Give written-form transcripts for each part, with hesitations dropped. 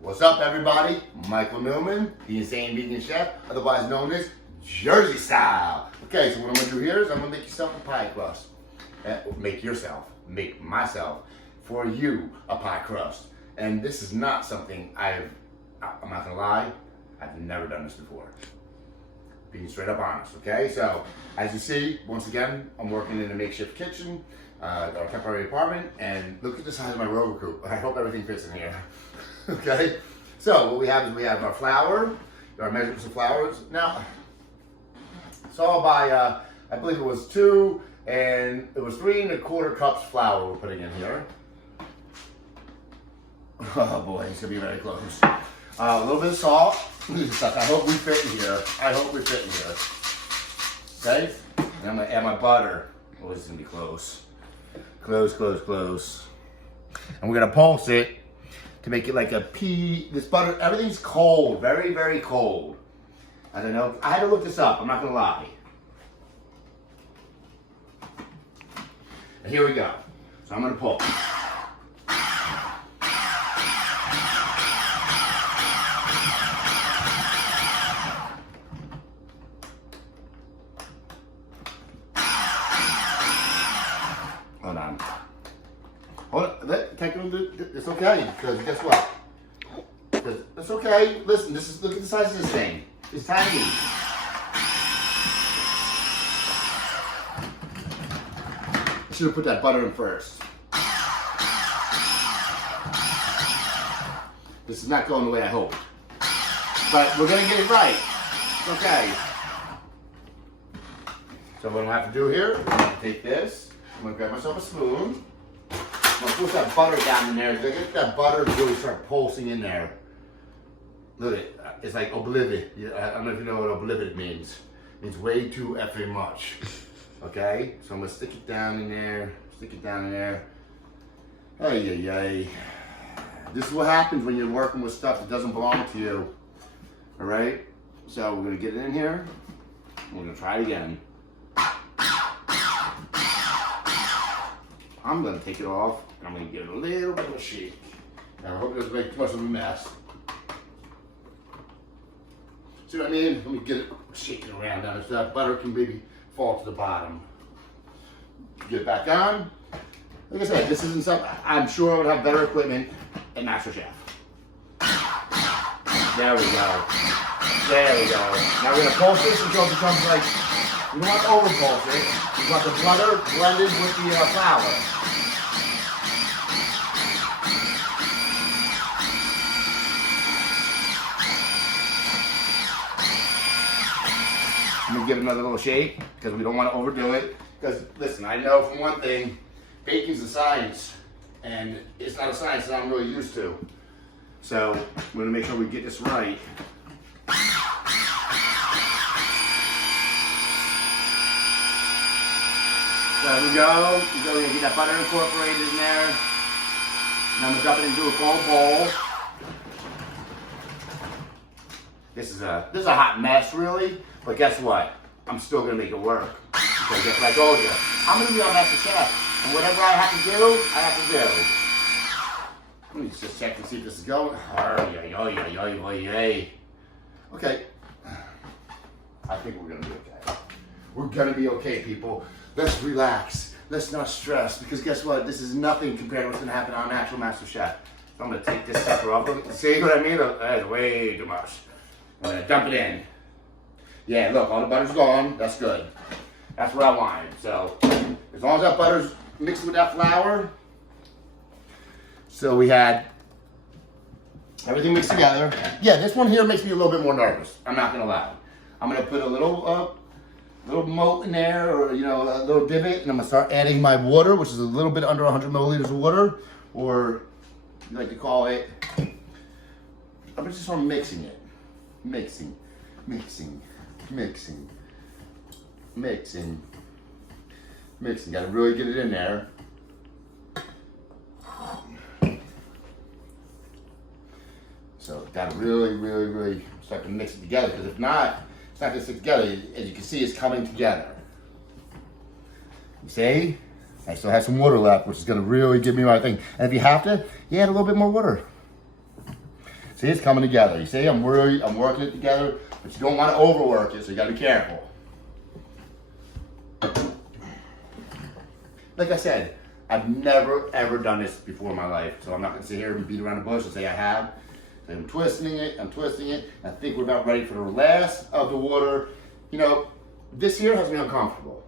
What's up, everybody? Michael Newman, the Insane Vegan Chef, otherwise known as Jersey Style. Okay, so what I'm gonna do here is I'm gonna make yourself a pie crust. Make myself, for you, a pie crust. And this is not something I'm not gonna lie, I've never done this before. Being straight up honest, okay? So, as you see, once again, I'm working in a makeshift kitchen, our temporary apartment, and look at the size of my rover coop. I hope everything fits in here. Okay? So, what we have is we have our flour, our measurements of flours. Now, it's all by, I believe it was 2 and it was 3 1/4 cups flour we're putting in here. Oh boy, it's gonna be very close. A little bit of salt. I hope we fit in here. I hope we fit in here. Okay? And I'm gonna add my butter. Oh, this is gonna be close. Close. And we're gonna pulse it to make it like a pea. This butter, everything's cold, very, very cold. I don't know. I had to look this up, I'm not gonna lie. And here we go. So I'm gonna pull. Hold on. It's okay, because guess what? It's okay. Listen, look at the size of this thing. It's tiny. Should have put that butter in first. This is not going the way I hoped. But we're gonna get it right. It's okay. So what I'm gonna have to do here, I'm gonna take this, I'm gonna grab myself a spoon. I'm gonna push that butter down in there. Get that butter to really start pulsing in there. Look at it. It's like oblivion. I don't know if you know what oblivion means. It means way too effing much. Okay? So I'm gonna stick it down in there. Ay. This is what happens when you're working with stuff that doesn't belong to you. Alright? So we're gonna get it in here. We're gonna try it again. I'm gonna take it off, and I'm gonna give it a little bit of a shake. Now I hope it doesn't make too much of a mess. See what I mean? Let me get it shaking around down so that butter can maybe fall to the bottom. Get it back on. Like I said, this isn't something, I'm sure I would have better equipment at MasterChef. There we go. Now we're gonna pulse this until it becomes like, you don't want to over pulse it. You want the butter blended with the flour. I'm gonna give it another little shake because we don't want to overdo it. Because listen, I know from one thing, baking's a science, and it's not a science that I'm really used to. So we're gonna make sure we get this right. There we go. We're gonna get that butter incorporated in there. Now I'm gonna dump it into a cold bowl. This is a hot mess, really. But guess what? I'm still gonna make it work. Because just like I told you, I'm gonna be on MasterChef, and whatever I have to do, I have to do. Let me just check and see if this is going. Okay. I think we're gonna be okay. We're gonna be okay, people. Let's relax. Let's not stress, because guess what? This is nothing compared to what's gonna happen on actual MasterChef. So I'm gonna take this sucker off. See what I mean? That's way too much. I'm gonna dump it in. Yeah, look, all the butter's gone. That's good. That's what I wanted. So, as long as that butter's mixed with that flour. So we had everything mixed together. Yeah, this one here makes me a little bit more nervous. I'm not gonna lie. I'm gonna put a little moat in there, or a little divot, and I'm gonna start adding my water, which is a little bit under 100 milliliters of water, or you like to call it. I'm just sort of mixing it, mixing. Got to really get it in there. So got to really start to mix it together, because if not, it's not going to stick together. As you can see, it's coming together. You see? I still have some water left, which is going to really give me my thing. And if you have to, you add a little bit more water. See, it's coming together. You see, I'm working it together, but you don't want to overwork it, so you got to be careful. Like I said, I've never ever done this before in my life, so I'm not going to sit here and beat around the bush and say I have. So I'm twisting it. I think we're about ready for the last of the water. You know, this here has me uncomfortable.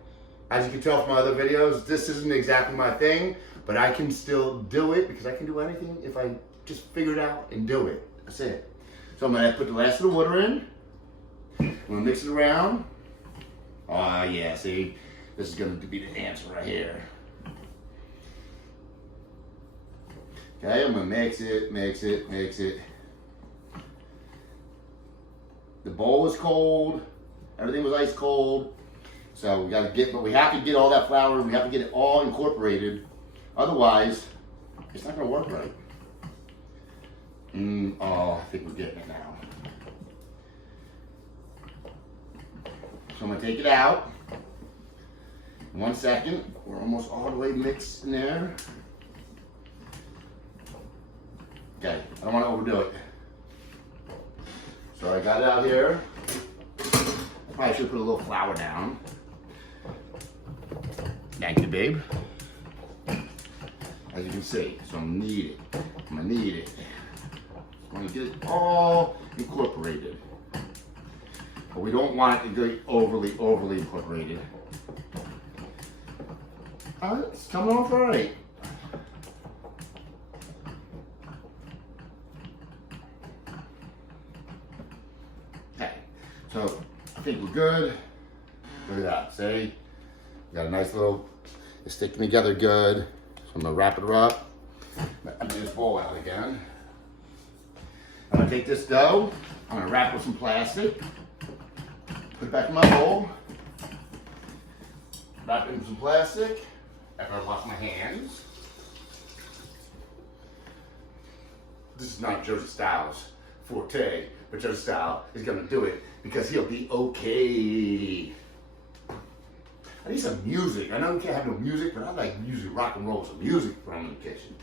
As you can tell from my other videos, this isn't exactly my thing, but I can still do it because I can do anything if I just figure it out and do it. That's it. So I'm going to put the last of the water in. I'm going to mix it around. Oh yeah, see, this is going to be the answer right here. Okay, I'm gonna mix it. The bowl is cold. Everything was ice cold. So we have to get all that flour. We have to get it all incorporated. Otherwise, it's not gonna work right. Oh, I think we're getting it now. So I'm gonna take it out. In 1 second, we're almost all the way mixed in there. Okay, I don't want to overdo it. So I got it out here. I probably should put a little flour down. Thank you, babe. As you can see, so I'm gonna knead it. I'm gonna get it all incorporated. But we don't want it to get overly incorporated. It's coming off all right. So I think we're good. Look at that, see? Got a nice little, it's sticking together good. So I'm gonna wrap it up. I'm gonna this bowl out again. I'm gonna take this dough, I'm gonna wrap it with some plastic, put it back in my bowl, wrap it in some plastic after I wash my hands. This is not Jersey Styles' forte, but Jersey Style is gonna do it because he'll be okay. I need some music. I know we can't have no music, but I like music, rock and roll, some music from the kitchen.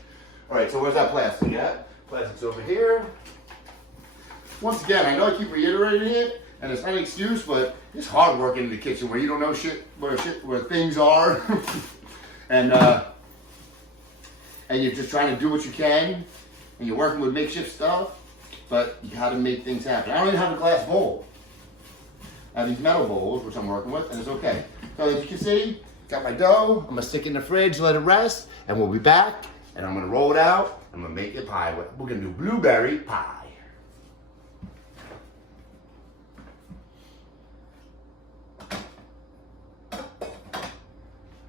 All right, so where's that plastic at? Plastic's over here. Once again, I know I keep reiterating it, and it's not an excuse, but it's hard working in the kitchen where you don't know where things are, and you're just trying to do what you can, and you're working with makeshift stuff, but you gotta make things happen. I don't even have a glass bowl. I have these metal bowls, which I'm working with, and it's okay. So as you can see, got my dough. I'm gonna stick it in the fridge, let it rest, and we'll be back. And I'm gonna roll it out. I'm gonna make a pie. We're gonna do blueberry pie.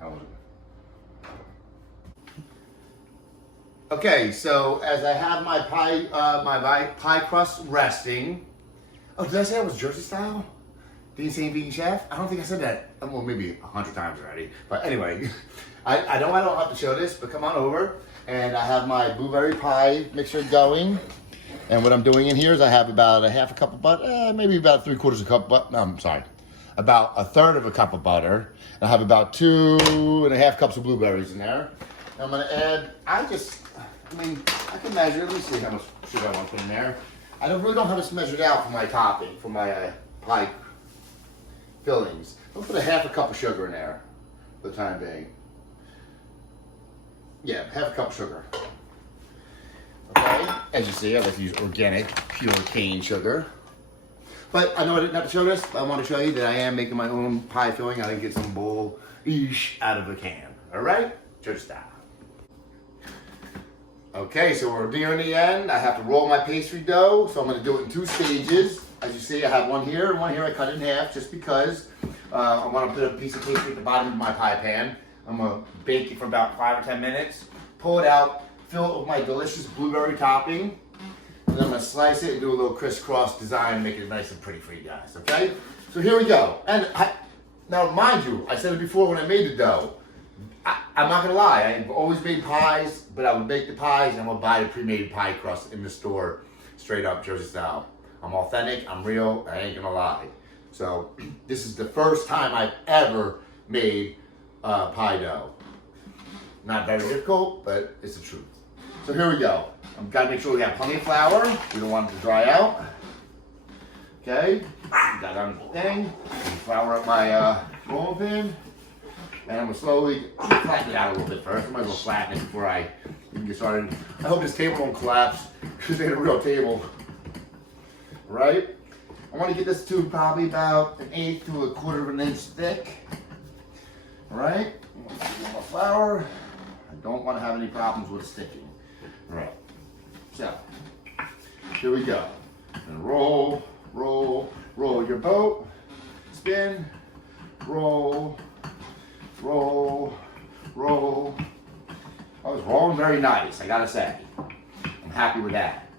How was it? Okay, so as I have my pie crust resting. Oh, did I say I was Jersey Style? Vegan Saint Vegan Chef? I don't think I said that. Well, maybe 100 times already. But anyway, I know I don't have to show this, but come on over. And I have my blueberry pie mixture going. And what I'm doing in here is I have about a half a cup of butter, maybe about 3/4 cup of butter. No, I'm sorry. About 1/3 of a cup of butter. I have about 2.5 cups of blueberries in there. And I'm gonna add, I can measure. Let me see how much sugar I want to put in there. I really don't have this measured out for my topping, for my pie fillings. I'll put a half a cup of sugar in there for the time being. Yeah, half a cup of sugar. Okay, as you see, I like to use organic, pure cane sugar. But I know I didn't have to show this, but I want to show you that I am making my own pie filling. I didn't get some bowl-ish out of a can. All right, Jersey style. Okay, so we're nearing the end. I have to roll my pastry dough, so I'm going to do it in 2 stages. As you see, I have one here and one here I cut in half just because I want to put a piece of pastry at the bottom of my pie pan. I'm going to bake it for about 5 or 10 minutes, pull it out, fill it with my delicious blueberry topping, and then I'm going to slice it and do a little crisscross design and make it nice and pretty for you guys, okay? So here we go. And now mind you, I said it before when I made the dough, I'm not gonna lie, I've always made pies, but I would make the pies and I would buy the pre-made pie crust in the store, straight up Jersey style. I'm authentic, I'm real, I ain't gonna lie. So this is the first time I've ever made pie dough. Not very difficult, but it's the truth. So here we go. I've got to make sure we have plenty of flour. We don't want it to dry out. Okay, got it on the thing. Flour up my rolling pin. And I'm gonna slowly flatten it out a little bit first. I might as well flatten it before I even get started. I hope this table won't collapse because it ain't a real table. Right? I want to get this to probably about 1/8 to 1/4 of an inch thick. All right? I'm gonna put my flour. I don't want to have any problems with sticking. All right. So here we go. And roll, roll, roll your boat. Spin, roll, roll, roll. I was rolling very nice, I gotta say. I'm happy with that.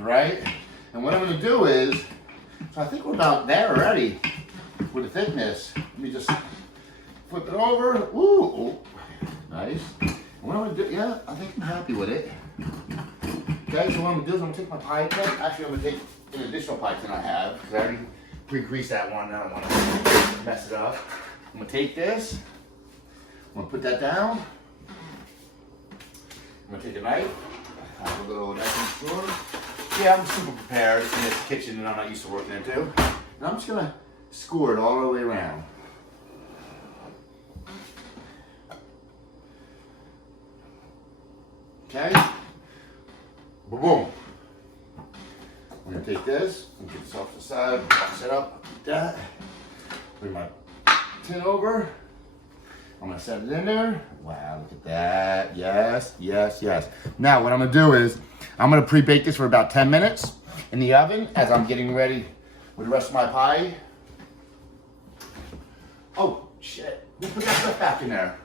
Right? And what I'm gonna do is, so I think we're about there already with the thickness. Let me just flip it over. Ooh, nice. And what I'm gonna do, yeah, I think I'm happy with it. Okay, so what I'm gonna do is I'm gonna take my pie tin. Actually, I'm gonna take an additional pie tin I have, because I already pre-greased that one. I don't want to mess it up. I'm gonna take this. I'm gonna put that down. I'm gonna take a knife. I have a little knife and sword. Yeah, I'm super prepared in this kitchen, and I'm not used to working there too. And I'm just gonna score it all the way around. Okay. Boom. I'm gonna take this and get this off to the side, set up like that. Bring my tin over. I'm gonna set it in there. Wow, look at that. Yes, yes, yes. Now what I'm gonna do is, I'm gonna pre-bake this for about 10 minutes in the oven as I'm getting ready with the rest of my pie. Oh, shit. Let's put that stuff back in there.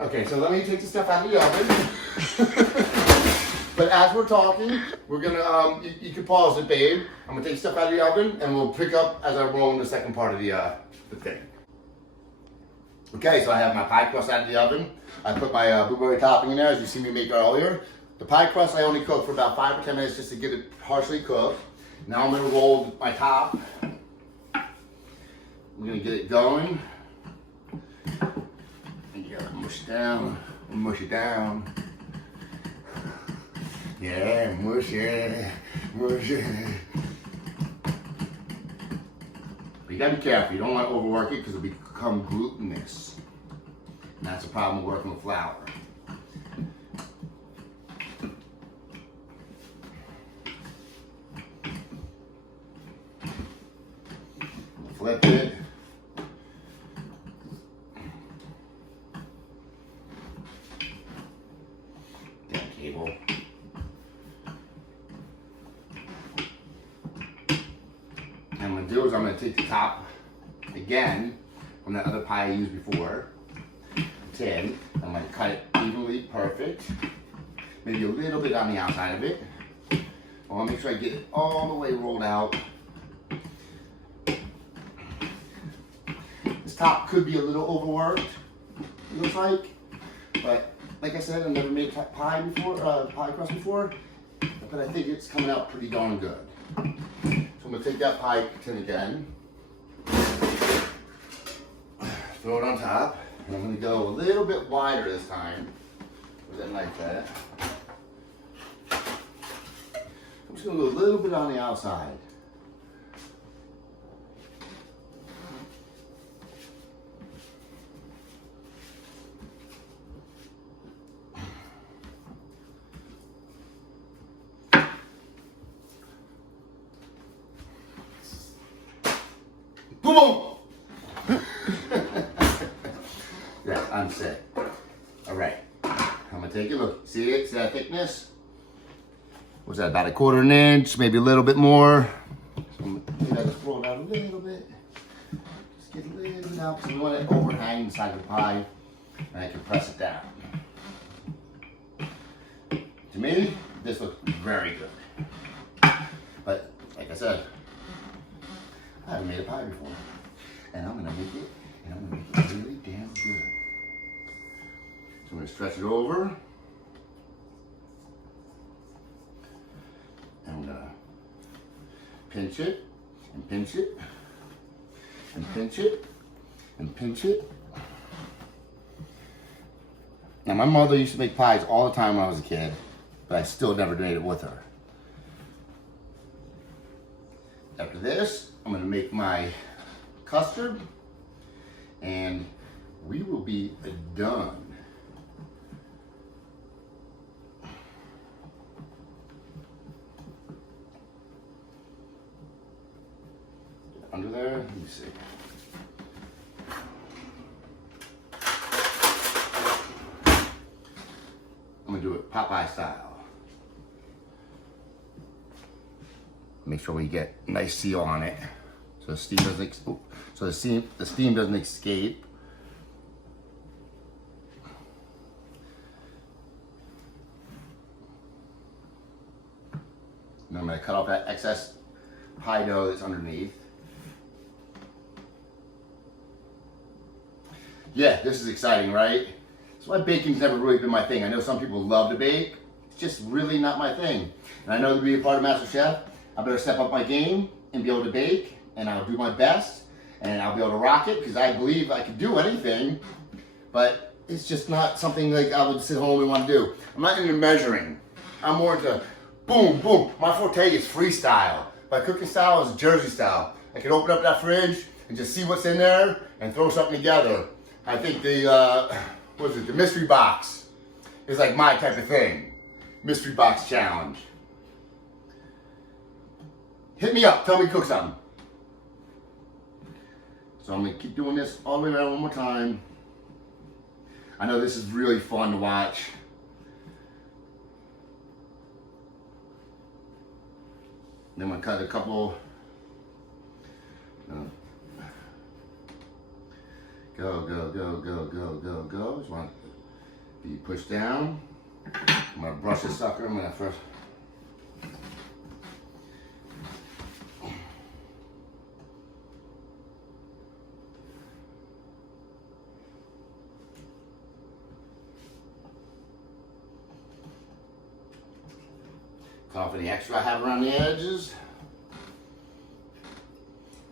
Okay, so let me take the stuff out of the oven. But as we're talking, we're gonna, you can pause it, babe. I'm gonna take stuff out of the oven and we'll pick up as I roll in the second part of the thing. Okay, so I have my pie crust out of the oven. I put my blueberry topping in there, as you see me make earlier. The pie crust I only cooked for about 5 or 10 minutes just to get it partially cooked. Now I'm gonna roll my top. We're gonna get it going. And you gotta mush it down, mush it down. Yeah, mush it, mush it. But you gotta be careful, you don't want to overwork it because it'll become glutinous. And that's the problem with working with flour. Flip it. Damn cable. And I'm going to do is I'm going to take the top again from that other pie I used before, tin. I'm going to cut it evenly, perfect. Maybe a little bit on the outside of it. I want to make sure I get it all the way rolled out. This top could be a little overworked, it looks like. But like I said, I've never made pie before, pie crust before. But I think it's coming out pretty darn good. So I'm gonna take that pie tin again, throw it on top, and I'm gonna go a little bit wider this time with that knife there. I'm just gonna go a little bit on the outside. Boom! Yeah, I'm sick. All right, I'm gonna take a look. See it? See that thickness? What's that, about 1/4 of an inch, maybe a little bit more. So I'm gonna just roll it out a little bit. Just get a little bit out, because we want it to overhang the side of the pie, and I can press it down. To me, this looks very good. But, like I said, I haven't made a pie before, and I'm gonna make it, and I'm gonna make it really damn good. So I'm gonna stretch it over, and I'm gonna pinch it, and pinch it, and pinch it, and pinch it. Now, my mother used to make pies all the time when I was a kid, but I still never made it with her. After this, I'm gonna make my custard, and we will be done. Under there, let me see. I'm gonna do it Popeye style. Make sure we get a nice seal on it, so the steam doesn't escape. And I'm gonna cut off that excess pie dough that's underneath. Yeah, this is exciting, right? That's why baking's never really been my thing. I know some people love to bake. It's just really not my thing. And I know to be a part of MasterChef, I better step up my game and be able to bake, and I'll do my best, and I'll be able to rock it, because I believe I can do anything, but it's just not something like I would sit home and want to do. I'm not into measuring. I'm more into boom, boom. My forte is freestyle. My cooking style is Jersey style. I can open up that fridge and just see what's in there and throw something together. I think the mystery box is like my type of thing. Mystery box challenge. Hit me up, tell me to cook something. So I'm gonna keep doing this all the way around one more time. I know this is really fun to watch. Then I'm gonna cut a couple. Go, go, go, go, go, go, go. Just want to be pushed down. I'm gonna brush this sucker. I'm gonna first. Cut off any extra I have around the edges.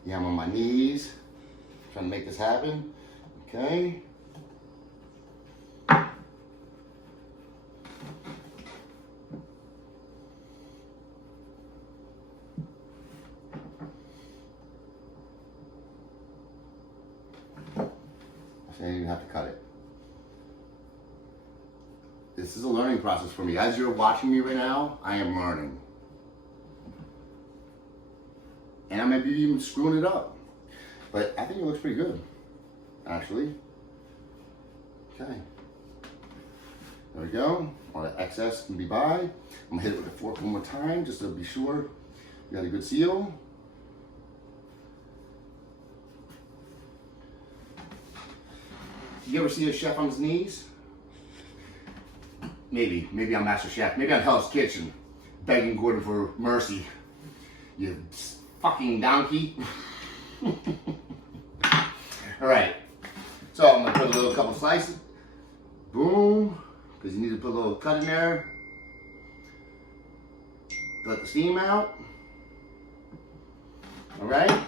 Yeah, I'm on my knees, trying to make this happen. Okay. I didn't even have to cut it. This is a learning process for me. As you're watching me right now, I am learning. And I may be even screwing it up. But I think it looks pretty good, actually. Okay. There we go. All that excess can be by. I'm gonna hit it with a fork one more time just to be sure we got a good seal. You ever see a chef on his knees? Maybe I'm Master Chef. Maybe I'm Hell's Kitchen, begging Gordon for mercy. You fucking donkey. All right. So I'm gonna put a little couple slices. Boom. Because you need to put a little cut in there. Let the steam out. All right.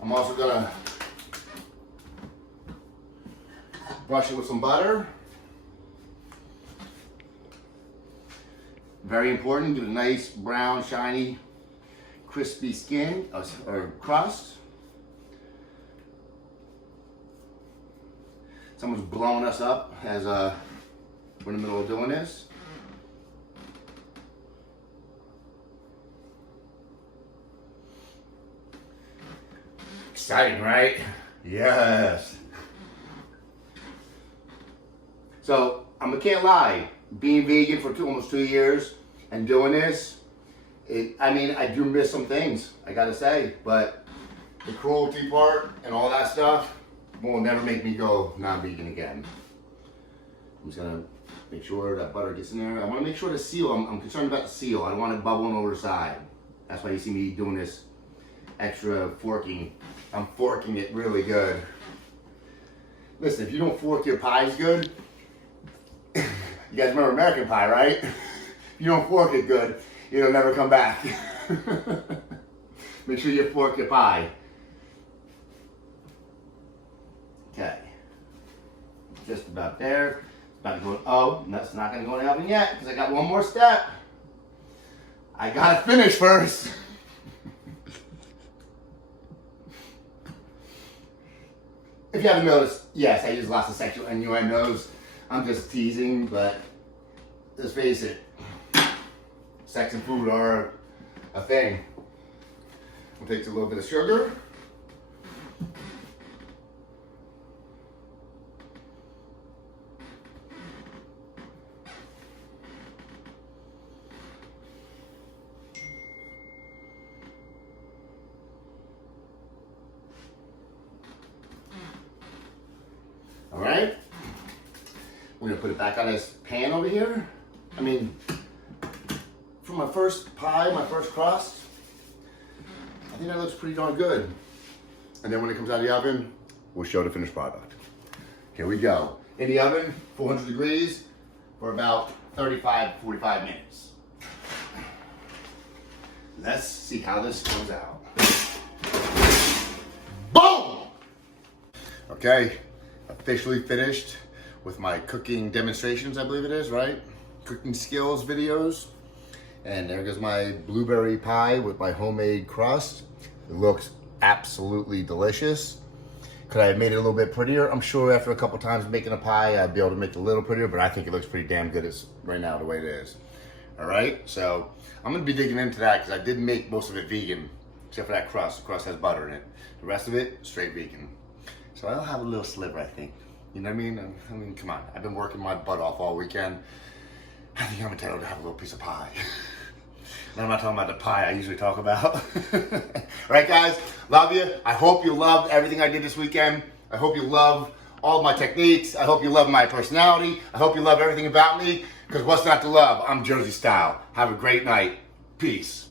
I'm also gonna brush it with some butter. Very important, give it a nice brown, shiny, crispy skin or crust. Someone's blowing us up as we're in the middle of doing this. Exciting, right? Yes. So, I can't lie, being vegan for almost 2 years and doing this, I do miss some things, I gotta say, but the cruelty part and all that stuff will never make me go non-vegan again. I'm just gonna make sure that butter gets in there. I wanna make sure the seal, I'm concerned about the seal. I don't want it bubbling over the side. That's why you see me doing this extra forking. I'm forking it really good. Listen, if you don't fork your pies good, you guys remember American Pie, right? If you don't fork it good, it'll never come back. Make sure you fork your pie. Okay. just about there. It's about to go, oh, that's not gonna go in the oven yet, because I got one more step. I gotta finish first. If you haven't noticed, yes, I use lots of sexual innuendos. I'm just teasing, but let's face it, sex and food are a thing. We'll take a little bit of sugar. All right, we're gonna put it back on this pan over here. I mean, for my first pie, my first crust, I think that looks pretty darn good. And then when it comes out of the oven, we'll show the finished product. Here we go. In the oven, 400 degrees for about 35, 45 minutes. Let's see how this comes out. Boom! Okay. Officially finished with my cooking demonstrations, I believe it is, right? Cooking skills videos. And there goes my blueberry pie with my homemade crust. It looks absolutely delicious. Could I have made it a little bit prettier? I'm sure after a couple times making a pie, I'd be able to make it a little prettier, but I think it looks pretty damn good right now, the way it is. All right, so I'm gonna be digging into that because I did make most of it vegan, except for that crust. The crust has butter in it. The rest of it, straight vegan. So I'll have a little sliver, I think. You know what I mean? I mean, come on. I've been working my butt off all weekend. I think I'm entitled to have a little piece of pie. And I'm not talking about the pie I usually talk about. All right, guys? Love you. I hope you loved everything I did this weekend. I hope you love all my techniques. I hope you love my personality. I hope you love everything about me. Because what's not to love? I'm Jersey style. Have a great night. Peace.